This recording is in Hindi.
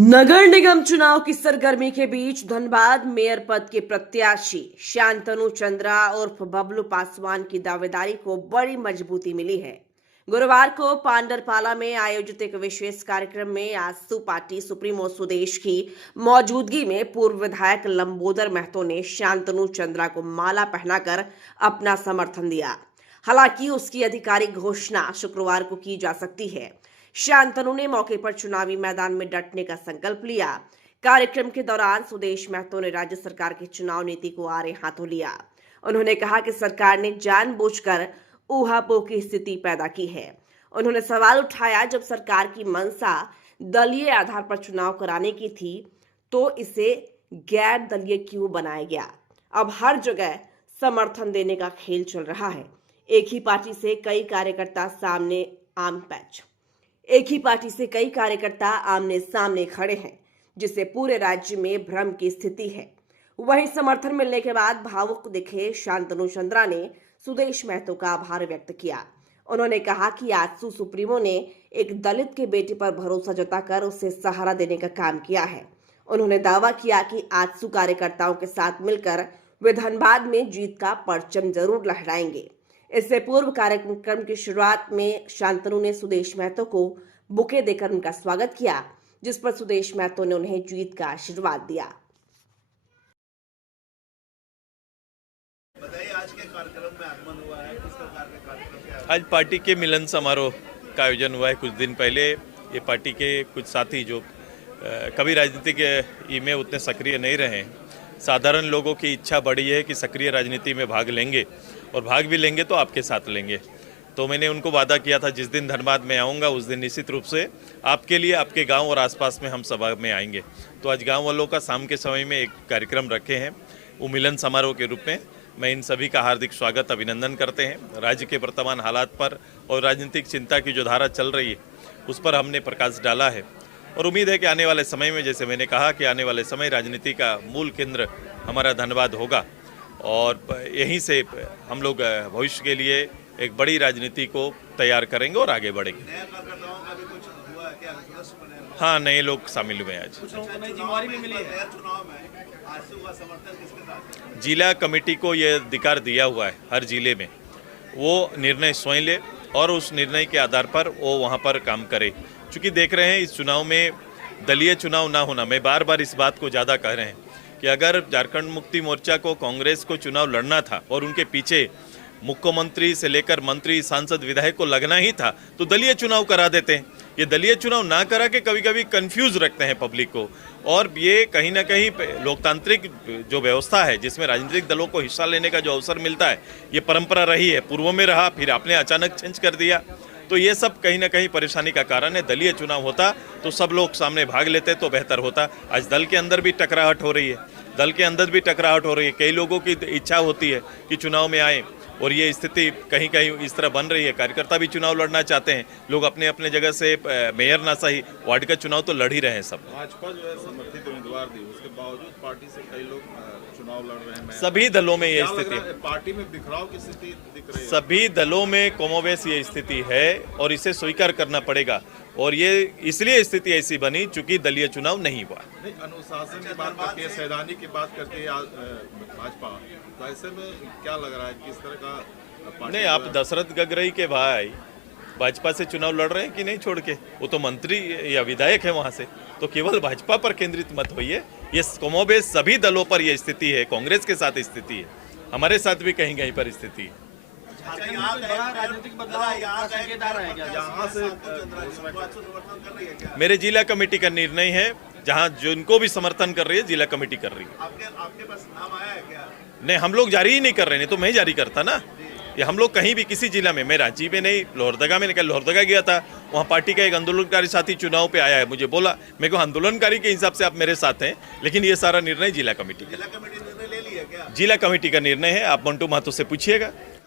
नगर निगम चुनाव की सरगर्मी के बीच धनबाद मेयर पद के प्रत्याशी शांतनु चंद्रा उर्फ बबलू पासवान की दावेदारी को बड़ी मजबूती मिली है। गुरुवार को पांडरपाला में आयोजित एक विशेष कार्यक्रम में आजसू पार्टी सुप्रीमो सुदेश की मौजूदगी में पूर्व विधायक लंबोदर महतो ने शांतनु चंद्रा को माला पहनाकर अपना समर्थन दिया। हालांकि उसकी आधिकारिक घोषणा शुक्रवार को की जा सकती है। शांतनु ने मौके पर चुनावी मैदान में डटने का संकल्प लिया। कार्यक्रम के दौरान सुदेश महतो ने राज्य सरकार की चुनाव नीति को आड़े हाथों लिया। उन्होंने कहा कि सरकार ने जानबूझकर ऊहापोह की स्थिति पैदा की है। उन्होंने सवाल उठाया, जब सरकार की मंशा दलीय आधार पर चुनाव कराने की थी तो इसे गैर दलीय क्यों बनाया गया? अब हर जगह समर्थन देने का खेल चल रहा है। एक ही पार्टी से कई कार्यकर्ता आमने सामने खड़े हैं, जिससे पूरे राज्य में भ्रम की स्थिति है। वहीं समर्थन मिलने के बाद भावुक दिखे शांतनु चंद्रा ने सुदेश महतो का आभार व्यक्त किया। उन्होंने कहा कि आजसू सुप्रीमो ने एक दलित के बेटे पर भरोसा जताकर उसे सहारा देने का काम किया है। उन्होंने दावा किया कि आजसू कार्यकर्ताओं के साथ मिलकर वे धनबाद में जीत का परचम जरूर लहराएंगे। इससे पूर्व कार्यक्रम की शुरुआत में शांतनु ने सुदेश महतो को बुके देकर उनका स्वागत किया, जिस पर सुदेश महतो ने उन्हें जीत का आशीर्वाद दिया। बताइए, आज के कार्यक्रम में आगमन हुआ है, किस प्रकार के कार्यक्रम? आज पार्टी के मिलन समारोह का आयोजन हुआ है। कुछ दिन पहले ये पार्टी के कुछ साथी जो कभी राजनीतिक में उतने सक्रिय नहीं रहे, साधारण लोगों की इच्छा बढ़ी है कि सक्रिय राजनीति में भाग लेंगे और भाग भी लेंगे तो आपके साथ लेंगे। तो मैंने उनको वादा किया था, जिस दिन धनबाद में आऊँगा उस दिन निश्चित रूप से आपके लिए आपके गांव और आसपास में हम सभा में आएंगे। तो आज गांव वालों का शाम के समय में एक कार्यक्रम रखे हैं, वो मिलन समारोह के रूप में। मैं इन सभी का हार्दिक स्वागत अभिनंदन करते हैं। राज्य के वर्तमान हालात पर और राजनीतिक चिंता की जो धारा चल रही है उस पर हमने प्रकाश डाला है और उम्मीद है कि आने वाले समय में, जैसे मैंने कहा कि आने वाले समय राजनीति का मूल केंद्र हमारा धनबाद होगा और यहीं से हम लोग भविष्य के लिए एक बड़ी राजनीति को तैयार करेंगे और आगे बढ़ेंगे। नए कार्यकर्ताओं का भी कुछ हुआ है क्या? सदस्य बने हैं? हाँ, नए लोग शामिल हुए आज। चुनाव में आजसू का समर्थन किसके साथ है? जिला कमेटी को ये अधिकार दिया हुआ है, हर जिले में वो निर्णय स्वयं ले और उस निर्णय के आधार पर वो वहाँ पर काम करे। चूँकि देख रहे हैं इस चुनाव में दलीय चुनाव ना होना, मैं बार बार इस बात को ज़्यादा कह रहे हैं कि अगर झारखंड मुक्ति मोर्चा को, कांग्रेस को चुनाव लड़ना था और उनके पीछे मुख्यमंत्री से लेकर मंत्री, सांसद, विधायक को लगना ही था तो दलीय चुनाव करा देते हैं। ये दलीय चुनाव ना करा के कभी कभी कंफ्यूज रखते हैं पब्लिक को, और ये कहीं ना कहीं लोकतांत्रिक जो व्यवस्था है जिसमें राजनीतिक दलों को हिस्सा लेने का जो अवसर मिलता है, ये परंपरा रही है, पूर्व में रहा, फिर आपने अचानक चेंज कर दिया। तो ये सब कहीं ना कहीं परेशानी का कारण है। दलीय चुनाव होता तो सब लोग सामने भाग लेते तो बेहतर होता। आज दल के अंदर भी टकराहट हो रही है, कई लोगों की इच्छा होती है कि चुनाव में आए और ये स्थिति कहीं कहीं इस तरह बन रही है। कार्यकर्ता भी चुनाव लड़ना चाहते हैं, लोग अपने अपने जगह से मेयर ना सही वार्ड का चुनाव तो लड़ ही रहे हैं सब। भाजपा जो है समर्थित उम्मीदवार दी, उसके बावजूद पार्टी से कई लोग चुनाव लड़ रहे हैं। सभी दलों में ये स्थिति है, पार्टी में बिखराव की स्थिति दिख रही है। सभी दलों में कमोबेश ये स्थिति है और इसे स्वीकार करना पड़ेगा। और ये इसलिए स्थिति ऐसी बनी चूंकि दलीय चुनाव नहीं हुआ। अनुशासन की बात करके, सैद्धांतिक की बात करके भाजपा, तो ऐसे में क्या लग रहा है, किस तरह का? नहीं, आप दशरथ गगरई के भाई भाजपा से चुनाव लड़ रहे हैं कि नहीं छोड़ के? वो तो मंत्री या विधायक है वहाँ से, तो केवल भाजपा पर केंद्रित मत होइए। ये कमोबेश सभी दलों पर यह स्थिति है, कांग्रेस के साथ स्थिति है, हमारे साथ भी कहीं कहीं पर स्थिति है। मेरे जिला कमेटी का निर्णय है, जहां जिनको भी समर्थन कर रही है जिला कमेटी कर रही है। आपके पास नाम आया है क्या? नहीं, हम लोग जारी ही नहीं कर रहे, नहीं तो मैं जारी करता ना। ये हम लोग कहीं भी किसी जिला में, मैं रांची में नहीं, लोहरदगा में निकल, लोहरदगा गया था, वहाँ पार्टी का एक आंदोलनकारी साथी चुनाव पे आया है, मुझे बोला, मेरे को आंदोलनकारी के हिसाब से आप मेरे साथ हैं, लेकिन ये सारा निर्णय जिला कमेटी का। जिला कमेटी निर्णय ले लिया क्या? जिला कमेटी का निर्णय है, आप मंटू महतो से पूछिएगा।